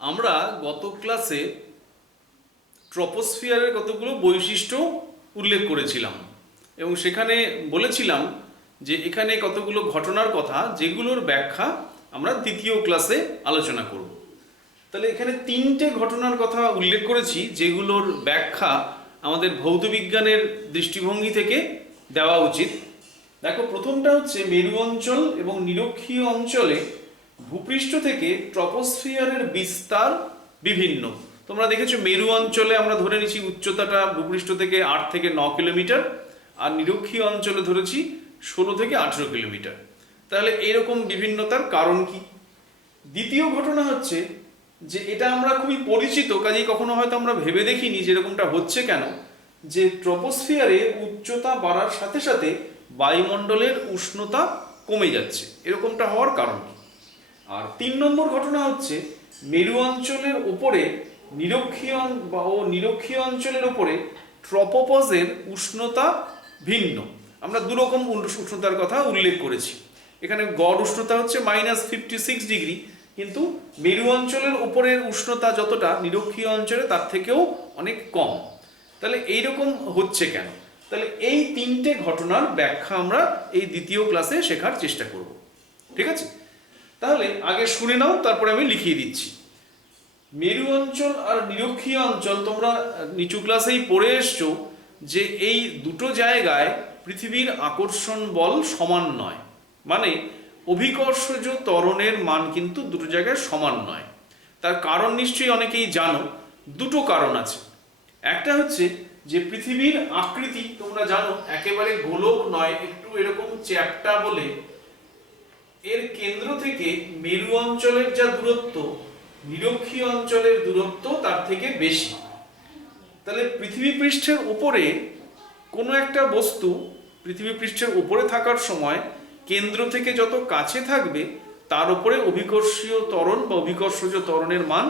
আমরা গত ক্লাসে ট্রপোস্ফিয়ারের কতগুলো বৈশিষ্ট্য উল্লেখ করেছিলাম এবং সেখানে বলেছিলাম যে এখানে কতগুলো ঘটনার কথা যেগুলোর ব্যাখ্যা আমরা দ্বিতীয় ক্লাসে আলোচনা করব। তাহলে এখানে তিনটে ঘটনার কথা উল্লেখ করেছি যেগুলোর ব্যাখ্যা আমাদের ভৌতবিজ্ঞানের দৃষ্টিভঙ্গি থেকে দেওয়া উচিত। দেখো, প্রথমটা হচ্ছে মেরু অঞ্চল এবং নিরক্ষীয় অঞ্চলে ভূপৃষ্ঠ থেকে ট্রপোস্ফিয়ারের বিস্তার বিভিন্ন। তোমরা দেখেছো মেরু অঞ্চলে আমরা ধরে নিচ্ছি উচ্চতাটা ভূপৃষ্ঠ থেকে 8 থেকে 9 কিলোমিটার, আর নিরক্ষীয় অঞ্চলে ধরেছি 16 থেকে 18 কিলোমিটার। তাহলে এইরকম বিভিন্নতার কারণ কি? দ্বিতীয় ঘটনা হচ্ছে যে এটা আমরা খুবই পরিচিত, কাজেই কখনো হয়তো আমরা ভেবে দেখিনি যে এরকমটা হচ্ছে কেন, যে ট্রপোস্ফিয়ারে উচ্চতা বাড়ার সাথে সাথে বায়ুমণ্ডলের উষ্ণতা কমে যাচ্ছে, এরকমটা হওয়ার কারণ কি? আর 3 নম্বর ঘটনা হচ্ছে মেরু অঞ্চলের উপরে নিরক্ষীয় অঞ্চলের উপরে ট্রপোপজের উষ্ণতা ভিন্ন। আমরা দুরকম উষ্ণতার কথা উল্লেখ করেছি। এখানে গড় উষ্ণতা হচ্ছে -56 ডিগ্রি, কিন্তু মেরু অঞ্চলের উপরের উষ্ণতা যতটা নিরক্ষীয় অঞ্চলে তার থেকেও অনেক কম। তাহলে এইরকম হচ্ছে কেন? তাহলে এই তিনটে ঘটনার ব্যাখ্যা আমরা এই দ্বিতীয় ক্লাসে শেখার চেষ্টা করব। ঠিক আছে? তাহলে আগে শুনে নাও, তারপরে আমি লিখিয়ে দিচ্ছি। মেরু অঞ্চল আর নিরক্ষীয় অঞ্চল তোমরা নিচু ক্লাসেই পড়ে এসছো যে এই দুটো জায়গায় পৃথিবীর আকর্ষণ বল সমান নয়, মানে অভিকর্ষজ ত্বরণের মান কিন্তু দুটো জায়গায় সমান নয়। তার কারণ নিশ্চয়ই অনেকেই জানো। দুটো কারণ আছে। একটা হচ্ছে যে পৃথিবীর আকৃতি তোমরা জানো একেবারে গোলক নয়, একটু এরকম চ্যাপ্টা বলে এর কেন্দ্র থেকে মেরু অঞ্চলের যা দূরত্ব নিরক্ষীয় অঞ্চলের দূরত্ব তার থেকে বেশি। তাহলে পৃথিবী পৃষ্ঠের উপরে কোনো একটা বস্তু পৃথিবী পৃষ্ঠের উপরে থাকার সময় কেন্দ্র থেকে যত কাছে থাকবে তার উপরে অভিকর্ষীয় ত্বরণ বা অভিকর্ষজ ত্বরণের মান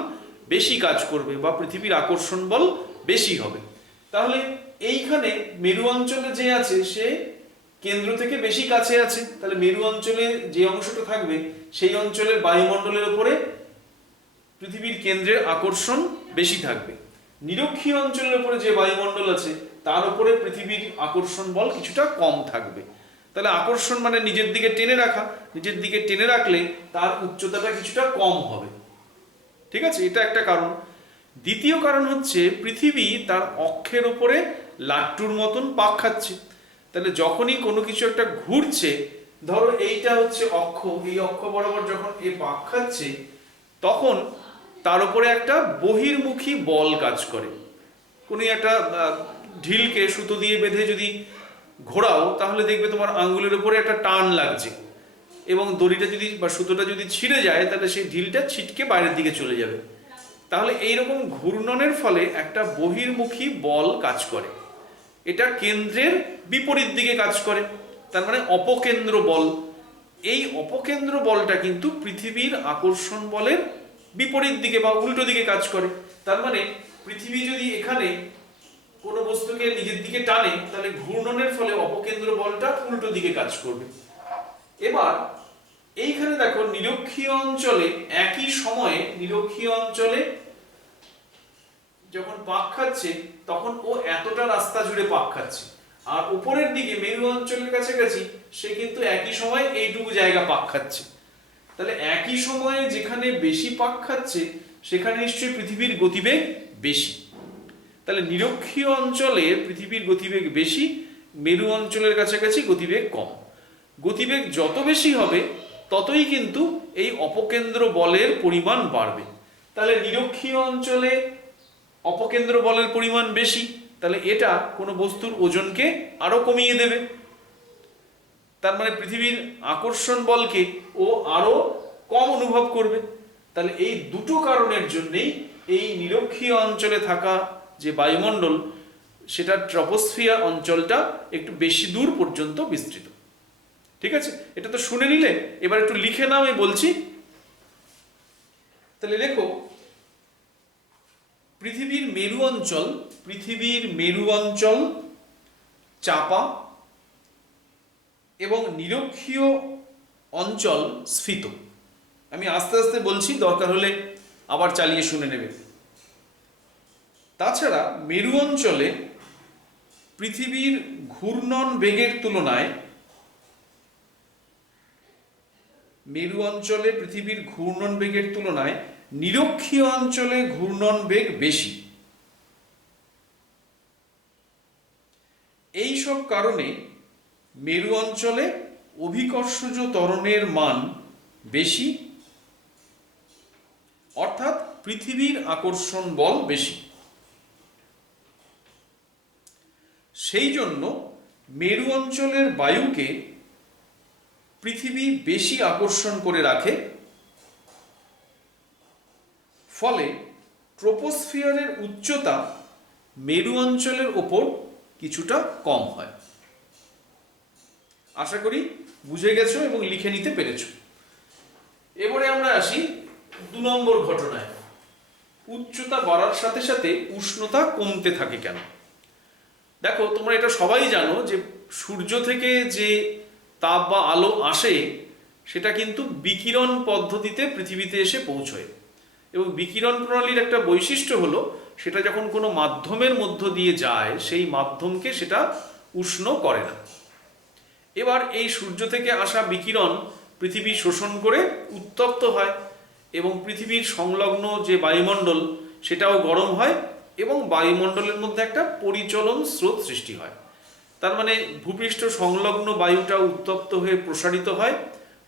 বেশি কাজ করবে বা পৃথিবীর আকর্ষণ বল বেশি হবে। তাহলে এইখানে মেরু অঞ্চলে যে আছে সে কেন্দ্র থেকে বেশি কাছে আছে, তাহলে মেরু অঞ্চলে যে অংশটা থাকবে সেই অঞ্চলের বায়ুমণ্ডলের উপরে পৃথিবীর কেন্দ্রের আকর্ষণ বেশি থাকবে। নিরক্ষীয় অঞ্চলের উপরে যে বায়ুমণ্ডল আছে তার উপরে পৃথিবীর আকর্ষণ বল কিছুটা কম থাকবে। তাহলে আকর্ষণ মানে নিজের দিকে টেনে রাখা, নিজের দিকে টেনে রাখলে তার উচ্চতাটা কিছুটা কম হবে। ঠিক আছে, এটা একটা কারণ। দ্বিতীয় কারণ হচ্ছে পৃথিবী তার অক্ষের উপরে লাট্টুর মতন পাক খাচ্ছে। তাহলে যখনই কোনো কিছু একটা ঘুরছে, ধরো এইটা হচ্ছে অক্ষ, এই অক্ষ বরাবর যখন এ পাক খাচ্ছে তখন তার উপরে একটা বহির্মুখী বল কাজ করে। কোনো একটা ঢিলকে সুতো দিয়ে বেঁধে যদি ঘোরাও তাহলে দেখবে তোমার আঙ্গুলের উপরে একটা টান লাগছে, এবং দড়িটা যদি বা সুতোটা যদি ছিঁড়ে যায় তাহলে সেই ঢিলটা ছিটকে বাইরের দিকে চলে যাবে। তাহলে এইরকম ঘূর্ণনের ফলে একটা বহির্মুখী বল কাজ করে, এটা কেন্দ্রের বিপরীত দিকে কাজ করে, তার মানে অপকেন্দ্র বল। এই অপকেন্দ্র বলটা কিন্তু পৃথিবীর আকর্ষণ বলের বিপরীত দিকে বা উল্টো দিকে কাজ করে। তার মানে পৃথিবী যদি এখানে কোনো বস্তুকে নিজের দিকে টানে তাহলে ঘূর্ণনের ফলে অপকেন্দ্র বলটা উল্টো দিকে কাজ করবে। এবার এইখানে দেখো নিরক্ষীয় অঞ্চলে একই সময়ে নিরক্ষীয় অঞ্চলে যখন পাক খাচ্ছে তখন ও এতটা রাস্তা জুড়ে পাক খাচ্ছে, আর উপরের দিকে মেরু অঞ্চলের কাছাকাছি সে কিন্তু একই সময় এইটুকু জায়গা পাক খাচ্ছে। তাহলে একই সময়ে যেখানে বেশি পাক খাচ্ছে সেখানে নিশ্চয়ই পৃথিবীর গতিবেগ বেশি। তাহলে নিরক্ষীয় অঞ্চলে পৃথিবীর গতিবেগ বেশি, মেরু অঞ্চলের কাছাকাছি গতিবেগ কম। গতিবেগ যত বেশি হবে ততই কিন্তু এই অপকেন্দ্র বলের পরিমাণ বাড়বে। তাহলে নিরক্ষীয় অঞ্চলে অপকেন্দ্র বলের পরিমাণ বেশি, তাহলে এটা কোনো বস্তুর ওজনকে আরো কমিয়ে দেবে। তার মানে পৃথিবীর আকর্ষণ বলকে ও আরো কম অনুভব করবে। তাহলে এই দুটো কারণের জন্যই এই নিরক্ষীয় অঞ্চলে থাকা যে বায়ুমণ্ডল সেটা ট্রপোস্ফিয়ার অঞ্চলটা একটু বেশি দূর পর্যন্ত বিস্তৃত। ঠিক আছে, এটা তো শুনে নিলে, এবার একটু লিখে নাও আমি বলছি। তাহলে দেখো, পৃথিবীর মেরু অঞ্চল চাপা এবং নিরক্ষীয় অঞ্চল স্ফীত। আমি আস্তে আস্তে বলছি, দরকার হলে আবার চালিয়ে শুনে নেবে। তাছাড়া মেরু অঞ্চলে পৃথিবীর ঘূর্ণন বেগের তুলনায় নিরক্ষীয় অঞ্চলে ঘূর্ণন বেগ বেশি। এই সব কারণে মেরু অঞ্চলে অভিকর্ষজ ত্বরণের মান বেশি, অর্থাৎ পৃথিবীর আকর্ষণ বল বেশি। সেই জন্য মেরু অঞ্চলের বায়ুকে পৃথিবী বেশি আকর্ষণ করে রাখে, ফলে ট্রপোস্ফিয়ারের উচ্চতা মেরু অঞ্চলের ওপর কিছুটা কম হয়। আশা করি বুঝে গেছো এবং লিখে নিতে পেরেছো। এবারে আমরা আসি 2 নম্বর ঘটনায়। উচ্চতা বাড়ার সাথে সাথে উষ্ণতা কমতে থাকে কেন? দেখো, তোমরা এটা সবাই জানো যে সূর্য থেকে যে তাপ বা আলো আসে সেটা কিন্তু বিকিরণ পদ্ধতিতে পৃথিবীতে এসে পৌঁছয়, এবং বিকিরণ প্রণালীর একটা বৈশিষ্ট্য হলো সেটা যখন কোনো মাধ্যমের মধ্য দিয়ে যায় সেই মাধ্যমকে সেটা উষ্ণ করে না। এবার এই সূর্য থেকে আসা বিকিরণ পৃথিবী শোষণ করে উত্তপ্ত হয়, এবং পৃথিবীর সংলগ্ন যে বায়ুমণ্ডল সেটাও গরম হয়, এবং বায়ুমণ্ডলের মধ্যে একটা পরিচলন স্রোত সৃষ্টি হয়। তার মানে ভূপৃষ্ঠ সংলগ্ন বায়ুটা উত্তপ্ত হয়ে প্রসারিত হয়,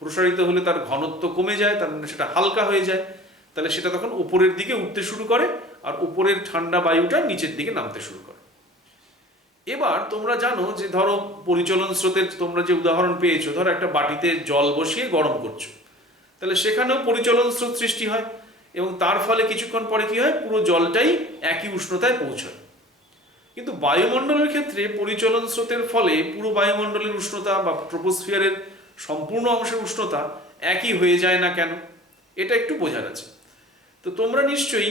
প্রসারিত হলে তার ঘনত্ব কমে যায়, তার মানে সেটা হালকা হয়ে যায়, তাহলে সেটা তখন উপরের দিকে উঠতে শুরু করে, আর উপরের ঠান্ডা বায়ুটা নিচের দিকে নামতে শুরু করে। এবার তোমরা জানো যে ধরো পরিচলন স্রোতের তোমরা যে উদাহরণ পেয়েছো, ধরো একটা বাটিতে জল বসিয়ে গরম করছো, তাহলে সেখানেও পরিচলন স্রোত সৃষ্টি হয়, এবং তার ফলে কিছুক্ষণ পরে কি হয়, পুরো জলটাই একই উষ্ণতায় পৌঁছায়। কিন্তু বায়ুমণ্ডলের ক্ষেত্রে পরিচলন স্রোতের ফলে পুরো বায়ুমণ্ডলের উষ্ণতা বা ট্রপোস্ফিয়ারের সম্পূর্ণ অংশের উষ্ণতা একই হয়ে যায় না কেন, এটা একটু বোঝার আছে। তো তোমরা নিশ্চয়ই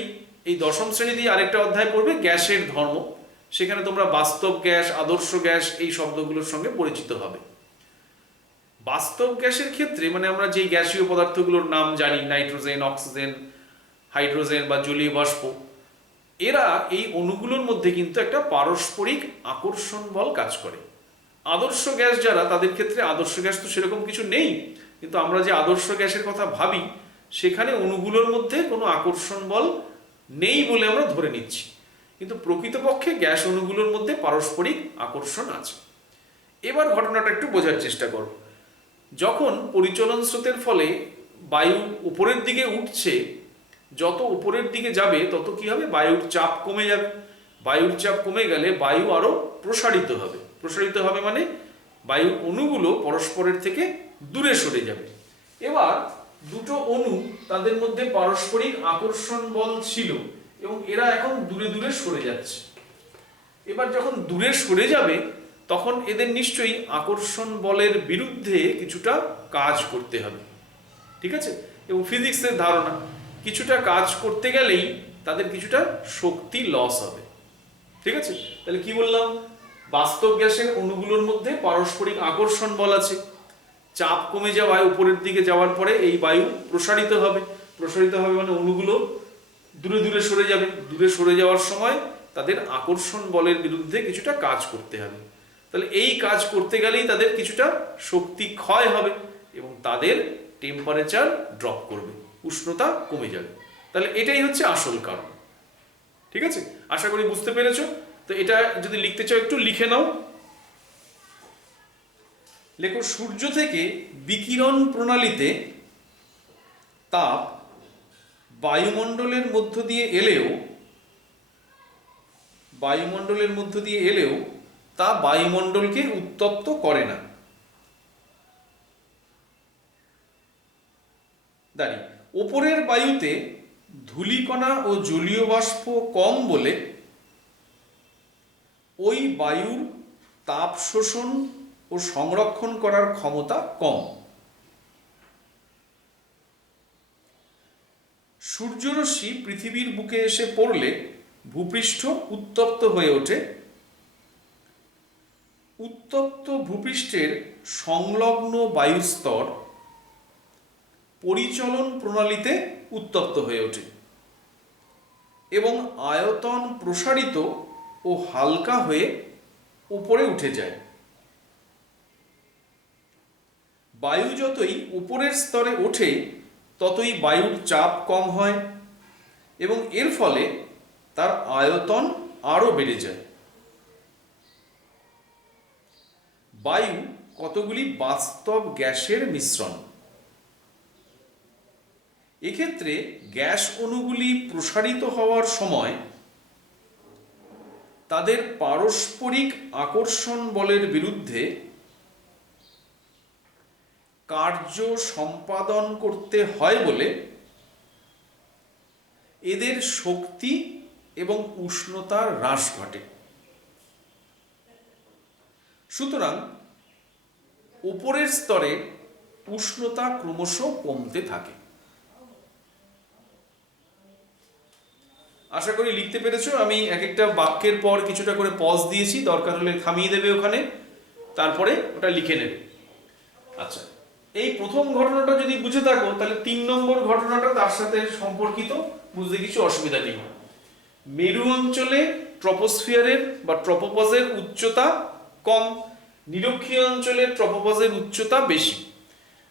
এই 10ম শ্রেণী দিয়ে আরেকটা অধ্যায় পড়বে গ্যাসের ধর্ম, সেখানে তোমরা বাস্তব গ্যাস, আদর্শ গ্যাস এই শব্দগুলোর সঙ্গে পরিচিত হবে। বাস্তব গ্যাসের ক্ষেত্রে মানে আমরা যে গ্যাসীয় পদার্থগুলোর নাম জানি, নাইট্রোজেন, অক্সিজেন, হাইড্রোজেন বা জলীয় বাষ্প, এরা এই অণুগুলোর মধ্যে কিন্তু একটা পারস্পরিক আকর্ষণ বল কাজ করে। আদর্শ গ্যাস যারা, তাদের ক্ষেত্রে আদর্শ গ্যাস তো সেরকম কিছু নেই, কিন্তু আমরা যে আদর্শ গ্যাসের কথা ভাবি সেখানে অণুগুলোর মধ্যে কোনো আকর্ষণ বল নেই বলে আমরা ধরে নিচ্ছি, কিন্তু প্রকৃতপক্ষে গ্যাস অণুগুলোর মধ্যে পারস্পরিক আকর্ষণ আছে। এবার ঘটনাটা একটু বোঝার চেষ্টা করো। যখন পরিচলন স্রোতের ফলে বায়ু উপরের দিকে উঠছে, যত উপরের দিকে যাবে তত কি হবে, বায়ুর চাপ কমে যাবে। বায়ুর চাপ কমে গেলে বায়ু আরো প্রসারিত হবে। প্রসারিত হবে মানে বায়ুর অণুগুলো পরস্পরের থেকে দূরে সরে যাবে। এবার দুটো অণু, তাদের মধ্যে পারস্পরিক আকর্ষণ বল ছিল এবং এরা এখন দূরে দূরে সরে যাচ্ছে। এবার যখন দূরে সরে যাবে তখন এদের নিশ্চয়ই আকর্ষণ বলের বিরুদ্ধে কিছুটা কাজ করতে হবে, ঠিক আছে? এবং ফিজিক্সের ধারণা, কিছুটা কাজ করতে গেলেই তাদের কিছুটা শক্তি লস হবে, ঠিক আছে? তাহলে কি বললাম, বাস্তব গ্যাসের অণুগুলোর মধ্যে পারস্পরিক আকর্ষণ বল আছে। চাপ কমে যাওয়ায় উপরের দিকে যাওয়ার পরে এই বায়ু প্রসারিত হবে। প্রসারিত হবে মানে অণুগুলো দূরে দূরে সরে যাবে। দূরে সরে যাওয়ার সময় তাদের আকর্ষণ বলের বিরুদ্ধে কিছুটা কাজ করতে হবে। তাহলে এই কাজ করতে গেলেই তাদের কিছুটা শক্তি ক্ষয় হবে এবং তাদের টেম্পারেচার ড্রপ করবে, উষ্ণতা কমে যাবে। তাহলে এটাই হচ্ছে আসল কারণ, ঠিক আছে? আশা করি বুঝতে পেরেছো। তো এটা যদি লিখতে চাও একটু লিখে নাও। লেখো, সূর্য থেকে বিকিরণ প্রণালীতে তাপ বায়ুমণ্ডলের মধ্য দিয়ে এলেও তা বায়ুমণ্ডলকে উত্তপ্ত করে না। ওপরের বায়ুতে ধূলিকণা ও জলীয় বাষ্প কম বলে ওই বায়ুর তাপ শোষণ ও সংরক্ষণ করার ক্ষমতা কম। সূর্যরশ্মি পৃথিবীর বুকে এসে পড়লে ভূপৃষ্ঠ উত্তপ্ত হয়ে ওঠে। উত্তপ্ত ভূপৃষ্ঠের সংলগ্ন বায়ুস্তর পরিচলন প্রণালীতে উত্তপ্ত হয়ে ওঠে। এবং আয়তন প্রসারিত ও হালকা হয়ে উপরে উঠে যায়। বায়ু যতই উপরের স্তরে ওঠে ততই বায়ুর চাপ কম হয় এবং এর ফলে তার আয়তন আরো বেড়ে যায়। বায়ু কতগুলি বাস্তব গ্যাসের মিশ্রণ। এক্ষেত্রে গ্যাস অণুগুলি প্রসারিত হওয়ার সময় তাদের পারস্পরিক আকর্ষণ বলের বিরুদ্ধে কার্য সম্পাদন করতে হয় বলে এদের শক্তি এবং উষ্ণতার হ্রাস ঘটে। সুতরাং উপরের স্তরে উষ্ণতা ক্রমশ কমতে থাকে। আশা করি লিখতে পেরেছো। আমি এক একটা বাক্যের পর কিছুটা করে পজ দিয়েছি, দরকার হলে থামিয়ে দেবে ওখানে, তারপরে ওটা লিখে নেবে। আচ্ছা, এই প্রথম ঘটনাটা যদি বুঝে থাকো তাহলে 3 নম্বর ঘটনাটা তার সাথে সম্পর্কিত, বুঝতে কিছু অসুবিধা নেই। মেরু অঞ্চলে ট্রপোস্ফিয়ারের বা ট্রপোপজের উচ্চতা কম, নিরক্ষীয় অঞ্চলে ট্রপোপজের উচ্চতা বেশি।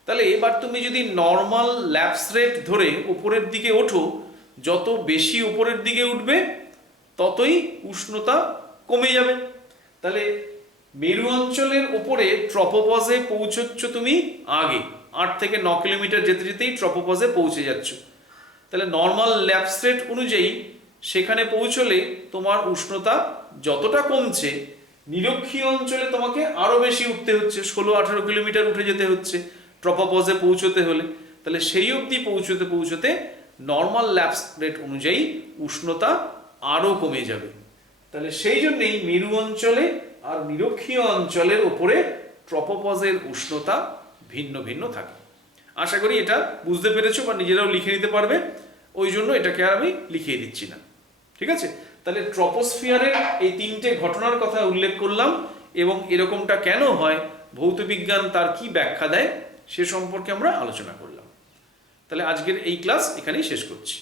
তাহলে এবার তুমি যদি নর্মাল ল্যাপস রেট ধরে উপরের দিকে ওঠো, যত বেশি উপরের দিকে উঠবে ততই উষ্ণতা কমে যাবে। তাহলে মেরু অঞ্চলের উপরে ট্রপোপজে পৌঁছচ্ছ তুমি আগে, 8 থেকে 9 কিলোমিটার যেতে যেতেই ট্রপোপজে পৌঁছে যাচ্ছ। তাহলে নর্মাল ল্যাপস রেট অনুযায়ী সেখানে পৌঁছলে তোমার উষ্ণতা যতটা কমছে, নিরক্ষীয় অঞ্চলে তোমাকে আরো বেশি উঠতে হচ্ছে, 16-18 কিলোমিটার উঠে যেতে হচ্ছে ট্রপোপজে পৌঁছতে হলে। তাহলে সেই অবধি পৌঁছতে পৌঁছতে নর্মাল ল্যাপস রেট অনুযায়ী উষ্ণতা আরো কমে যাবে। তাহলে সেই জন্যই মেরু অঞ্চলে আর নিরক্ষীয় অঞ্চলের উপরে ট্রপোপজের উষ্ণতা ভিন্ন ভিন্ন থাকে। আশা করি এটা বুঝতে পেরেছো বা নিজেরাও লিখে নিতে পারবে, ওই জন্য এটাকে আর আমি লিখিয়ে দিচ্ছি না। ঠিক আছে, তাহলে ট্রপোস্ফিয়ারের এই 3টে ঘটনার কথা উল্লেখ করলাম এবং এরকমটা কেন হয়, ভৌতবিজ্ঞান তার কি ব্যাখ্যা দেয় সে সম্পর্কে আমরা আলোচনা করলাম। তাহলে আজকের এই ক্লাস এখানেই শেষ করছি।